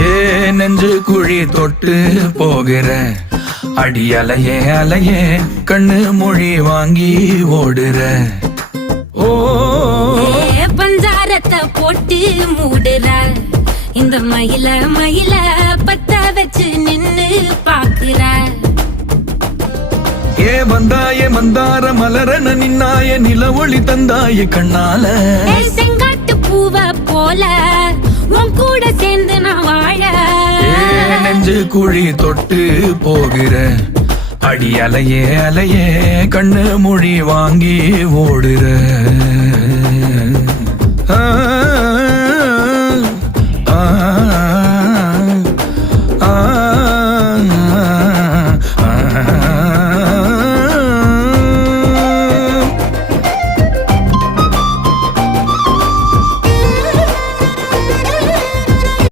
ஏ நெஞ்சு குழி தொட்டு போகிற அடி அலையே அலையே கண்ணு மொழி வாங்கி ஓடுற. ஓ பஞ்சாரத்தை போட்டு மூடுற இந்த மயில மயில பத்த வச்சு நின்னு பாக்குற. ஏ வந்தாய மந்தார மலரன நின்னாய நில ஒளி தந்தாய கண்ணால. செங்காட்டு பூவ போல உன் கூட சேர்ந்து நான் வாழ. நெஞ்சு குழி தொட்டு போகிற அடி அலையே அலையே கண்ணு மொழி வாங்கி ஓடுற. ஆ ஆ